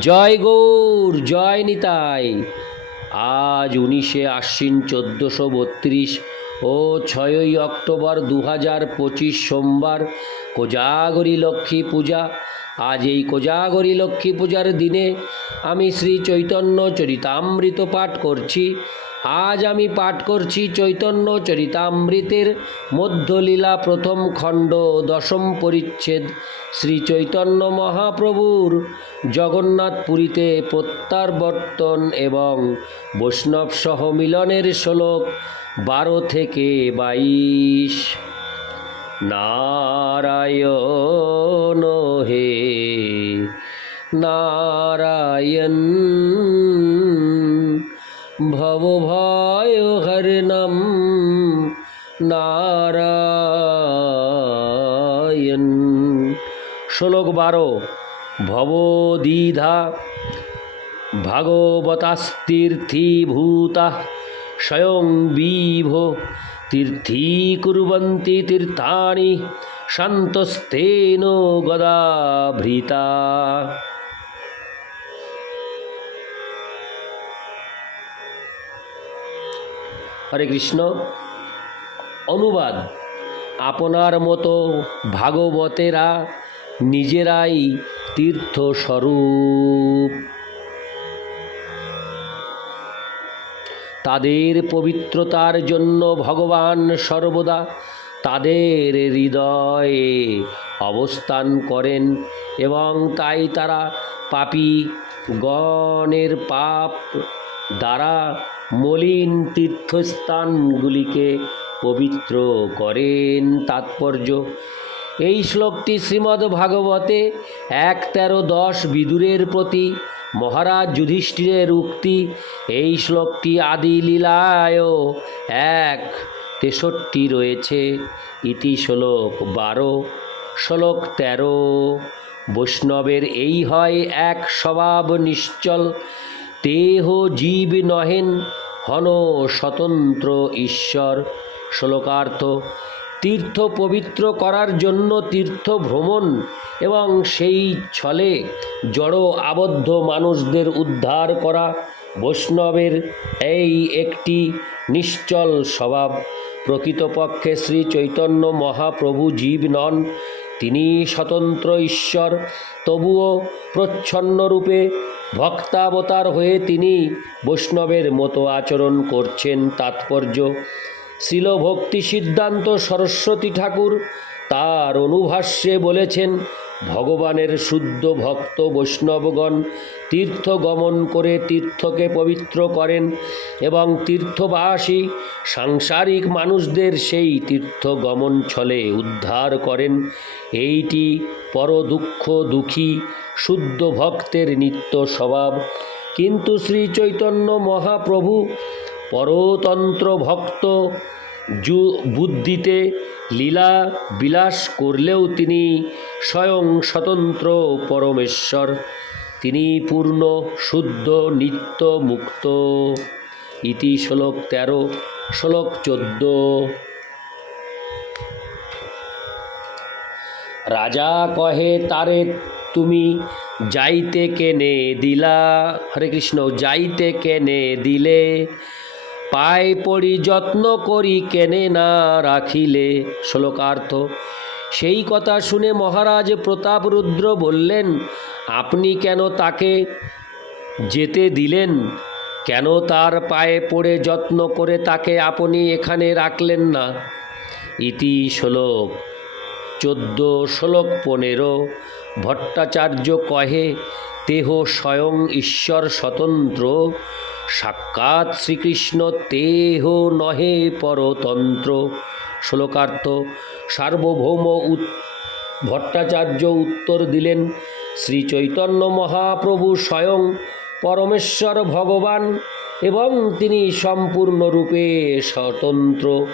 জয় গৌর, জয় নিতাই। আজ উনিশে আশ্বিন চোদ্দোশো বত্রিশ ও ছয়ই অক্টোবর দু হাজার পঁচিশ সোমবার কোজাগরী লক্ষ্মী পূজা। আজ এই কোজাগরী লক্ষ্মী পূজার দিনে আমি শ্রী চৈতন্য চরিতামৃত পাঠ করছি। আজ আমি পাঠ করছি চৈতন্য চরিতামৃতের মধ্যলীলা প্রথম খণ্ড দশম পরিচ্ছেদ। শ্রী চৈতন্য মহাপ্রভুর জগন্নাথপুরীতে প্রত্যাবর্তন এবং বৈষ্ণব সহ মিলনের শ্লোক বারো থেকে বাইশ। নারায়ণ হে, নারায়ণ শ্লোক বারো ভবদ্বিধা ভাগবতাস্তীর্থীভূতা স্বয়ং বিভো তীর্থীকুর্বন্তি তীর্থানি শান্তস্তেন গদাভৃতা। হরে কৃষ্ণ, অনুবাদ, আপনার মতো ভাগবতেরা নিজেরাই তীর্থস্বরূপ। তাদের পবিত্রতার জন্য ভগবান সর্বদা তাদের হৃদয়ে অবস্থান করেন এবং তাই তারা পাপী গণের পাপ দ্বারা মলিন তীর্থস্থানগুলিকে পবিত্র করেন। তাৎপর্য এই শ্লোকটি শ্রীমদ্ ভাগবতে এক তেরো দশ বিদুরের প্রতি মহারাজ যুধিষ্ঠিরের উক্তি। এই শ্লোকটি আদি লীলায়ও এক তেষট্টি রয়েছে। ইতি শ্লোক বারো, শ্লোক তেরো। বৈষ্ণবের এই হয় এক স্বভাব নিশ্চল। দেহ জীব নহেন, হন স্বতন্ত্র ঈশ্বর। শ্লোকার্থ তীর্থ পবিত্র করার জন্য তীর্থ ভ্রমণ এবং সেই ছলে জড় আবদ্ধ মানুষদের উদ্ধার করা বৈষ্ণবের এই একটি নিশ্চল স্বভাব। প্রকৃতপক্ষে শ্রী চৈতন্য মহাপ্রভু জীব নন, তিনি স্বতন্ত্র ঈশ্বর, তবুও প্রচ্ছন্নরূপে ভক্তাবতার হয়ে তিনি বৈষ্ণবের মতো আচরণ করছেন। তাৎপর্য শিল ভক্তি সিদ্ধান্ত সরস্বতী ঠাকুর। তার অনুভাষ্যে বলেছেন, ভগবানের শুদ্ধ ভক্ত বৈষ্ণবগণ তীর্থ গমন করে তীর্থকে পবিত্র করেন এবং তীর্থবাসী, সাংসারিক মানুষদের সেই তীর্থ গমন ছলে উদ্ধার করেন। এইটি পর দুঃখ দুঃখী শুদ্ধ ভক্তের নিত্য স্বভাব। কিন্তু শ্রী চৈতন্য মহাপ্রভু পরতন্ত্র ভক্ত যু বুদ্ধিতে লীলা বিলাস করলেও তিনি স্বয়ং স্বতন্ত্র পরমেশ্বর। তিনি পূর্ণ, শুদ্ধ, নিত্য মুক্ত। ইতি শ্লোক তেরো, শ্লোক চোদ্দ। রাজা কহে, তারে তুমি যাইতে কেনে দিলা? হরে কৃষ্ণ, যাইতে কেনে দিলে? পায় পড়ি যত্ন করি, কেনে না রাখিলে। শ্লোকার্থ, সেই কথা শুনে মহারাজ প্রতাপরুদ্র বললেন, আপনি কেন তাকে যেতে দিলেন? কেন তার পায়ে পড়ে যত্ন করে তাকে আপনি এখানে রাখলেন না? ইতি শ্লোক, চোদ্দ শ্লোক পনেরো। ভট্টাচার্য কহে তেহ স্বয়ং ঈশ্বর স্বতন্ত্র। সাক্ষাৎ শ্রীকৃষ্ণ তেহ নহে পরতন্ত্র। শ্লোকার্থ, সার্বভৌম ভট্টাচার্য উত্তর দিলেন, শ্রী চৈতন্য মহাপ্রভু স্বয়ং পরমেশ্বর ভগবান এবং তিনি সম্পূর্ণরূপে স্বতন্ত্র।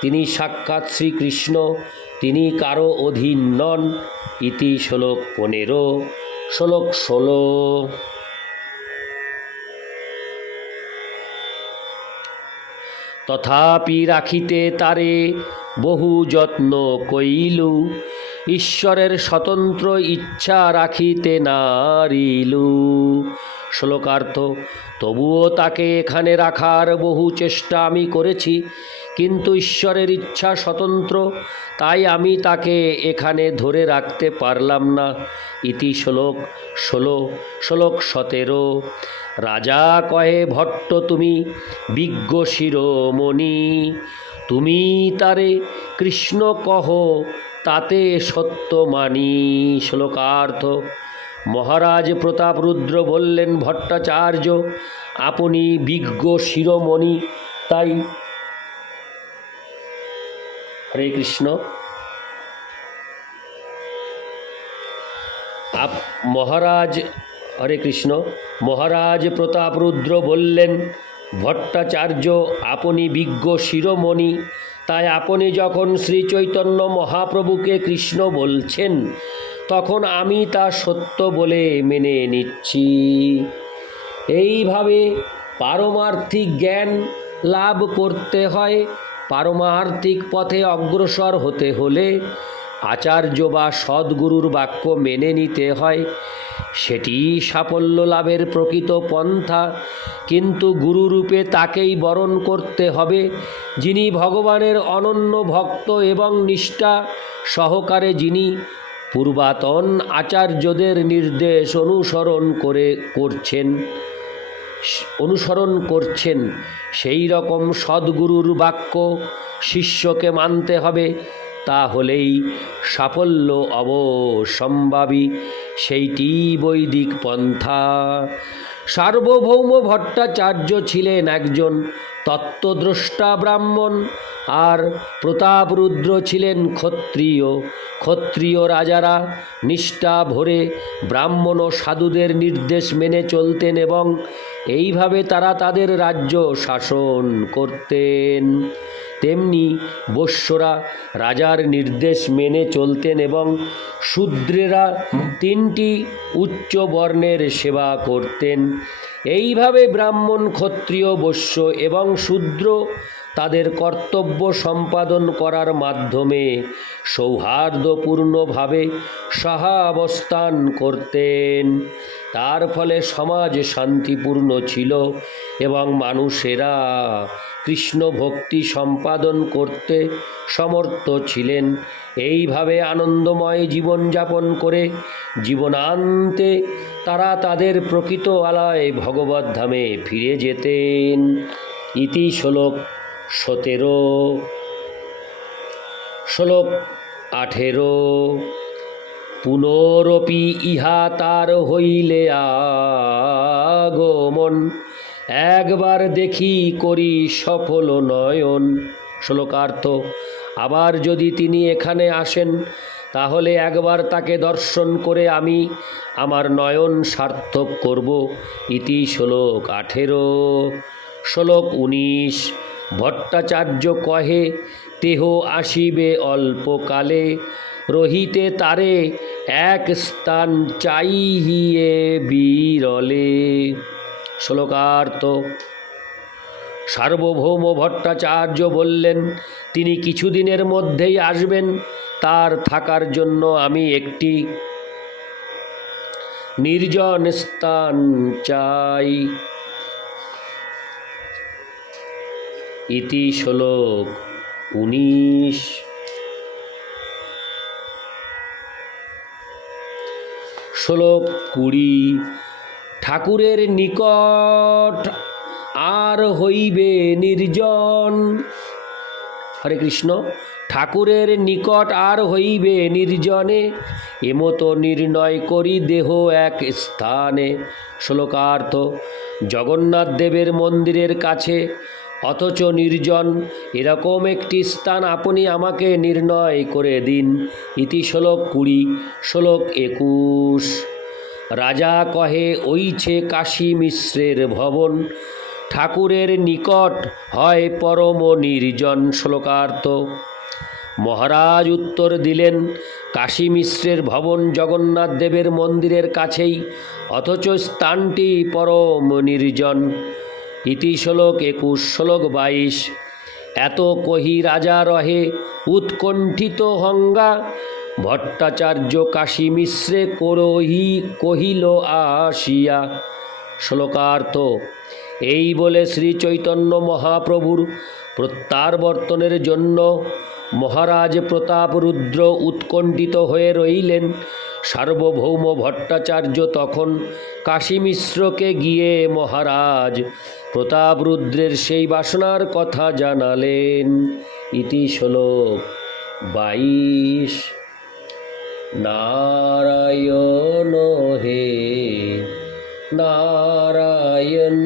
তিনি সাক্ষাৎ শ্রীকৃষ্ণ, তিনি কারও অধীন নন। ইতি শ্লোক পনেরো। শ্লোক ষোলো। তথাপি রাখিতে তারে বহু যত্ন কইলু ঈশ্বরের স্বতন্ত্র ইচ্ছা রাখিতে নারিলু। শ্লোকার্থ, তবুও তাকে এখানে রাখার বহু চেষ্টা আমি করেছি, কিন্তু ঈশ্বরের ইচ্ছা স্বতন্ত্র, তাই আমি তাকে এখানে ধরে রাখতে পারলাম না। ইতি শ্লোক ষোলো, শ্লোক সতেরো, রাজা কহে, ভট্ট তুমি, বিজ্ঞ শিরোমণি, তুমি তারে কৃষ্ণ কহ, তাতে সত্য মানি। শ্লোকার্থ মহারাজ প্রতাপরুদ্র বললেন, ভট্টাচার্য, আপনি বিজ্ঞ শিরোমণি, তাই হরে কৃষ্ণ। আপ, মহারাজ, হরে কৃষ্ণ। মহারাজ প্রতাপরুদ্র বললেন, ভট্টাচার্য, আপনি বিজ্ঞ শিরোমণি, তাই আপনি যখন শ্রী চৈতন্য মহাপ্রভুকে কৃষ্ণ বলছেন তখন আমি তা সত্য বলে মেনে নিচ্ছি। এইভাবে পারমার্থিক জ্ঞান লাভ করতে হয়। পারমার্থিক পথে অগ্রসর হতে হলে আচার্য বা সদ্গুরুর বাক্য মেনে নিতে হয়। সেটি সাফল্য লাভের প্রকৃত পন্থা। কিন্তু গুরুরূপে তাকেই বরণ করতে হবে, যিনি ভগবানের অনন্য ভক্ত এবং নিষ্ঠা সহকারে যিনি পূর্বাতন আচার্যদের নির্দেশ অনুসরণ করে করছেন, অনুসরণ করছেন। সেই রকম সদ্গুরুর বাক্য শিষ্যকে মানতে হবে তাহলেই সাফল্য অবসম্ভাবী সেইটি বৈদিক পন্থা। সার্বভৌম ভট্টাচার্য ছিলেন একজন তত্ত্বদ্রষ্টা ব্রাহ্মণ, আর প্রতাপরুদ্র ছিলেন ক্ষত্রিয়। ক্ষত্রিয় রাজারা নিষ্ঠা ভরে ব্রাহ্মণ ও সাধুদের নির্দেশ মেনে চলতেন এবং এইভাবে তারা তাদের রাজ্য শাসন করতেন। তেমনি বৈশ্যরা রাজার নির্দেশ মেনে চলতেন এবং শূদ্রেরা তিনটি উচ্চ বর্ণের সেবা করতেন। এইভাবে ব্রাহ্মণ, ক্ষত্রিয়, বৈশ্য এবং শূদ্র তাদের কর্তব্য সম্পাদন করার মাধ্যমে সৌহার্দ্যপূর্ণভাবে সহাবস্থান করতেন। তার ফলে সমাজ শান্তিপূর্ণ ছিল এবং মানুষেরা কৃষ্ণ ভক্তি সম্পাদন করতে সমর্থ ছিলেন। এইভাবে আনন্দময় জীবনযাপন করে জীবনান্তে তারা তাদের প্রকৃত আলয় ভগবত ধামে ফিরে যেতেন। ইতি শ্লোক সতেরো শ্লোক আঠেরো পুনরপি ইহা তার হইলে আগমন। একবার দেখি করি সফল নয়ন। শ্লোকার্থ, আবার যদি তিনি এখানে আসেন, তাহলে একবার তাকে দর্শন করে আমি আমার নয়ন সার্থক করব। ইতি শ্লোক আঠেরো, শ্লোক উনিশ ভট্টাচার্য কহে, তেহ আসিবে অল্পকালে। রহিতে তারে এক স্থান চাইহিয়ে বিরলে। শ্লোকার্থ। সার্বভৌম ভট্টাচার্য বললেন, তিনি কিছুদিনের মধ্যেই আসবেন। তার থাকার জন্য আমি একটি নির্জন স্থান চাই। ইতি শ্লোক উনিশ। শ্লোক কুড়ি, ঠাকুরের নিকট আর হইবে নির্জন। হরে কৃষ্ণ, ঠাকুরের নিকট আর হইবে নির্জনে, এমতো নির্ণয় করি দেহ এক স্থানে। শ্লোকার্থ, জগন্নাথ দেবের মন্দিরের কাছে অথচ নির্জন, এরকম একটি স্থান আপনি আমাকে নির্ণয় করে দিন। ইতি শ্লোক কুড়ি, শ্লোক একুশ। রাজা কহে ওইছে কাশী মিশ্রের ভবন। ঠাকুরের নিকট হয় পরম নির্জন শ্লোকার্থ। মহারাজ উত্তর দিলেন, কাশী মিশ্রের ভবন জগন্নাথ দেবের মন্দিরের কাছেই, অথচ স্থানটি পরম নির্জন। ইতি শ্লোক একুশ, শ্লোক বাইশ। এত কহি রাজা রহে উৎকণ্ঠিত হঙ্গা, ভট্টাচার্য কাশী মিশ্রে করহি কহিল আসিয়া। শ্লোকার্থ, এই বলে শ্রী চৈতন্য মহাপ্রভুর প্রত্যাবর্তনের জন্য মহারাজ প্রতাপ রুদ্র উৎকণ্ঠিত হয়ে রইলেন। সার্বভৌম ভট্টাচার্য তখন কাশী মিশ্রকে গিয়ে মহারাজ প্রতাপ রুদ্রের সেই বাসনার কথা জানালেন। ইতি শ্লোক বাইশ। নারায়ণ হে নারায়ণ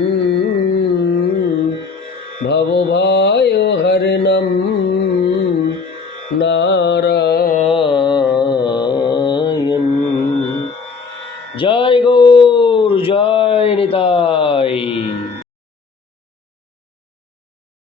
ভবভায় হরণম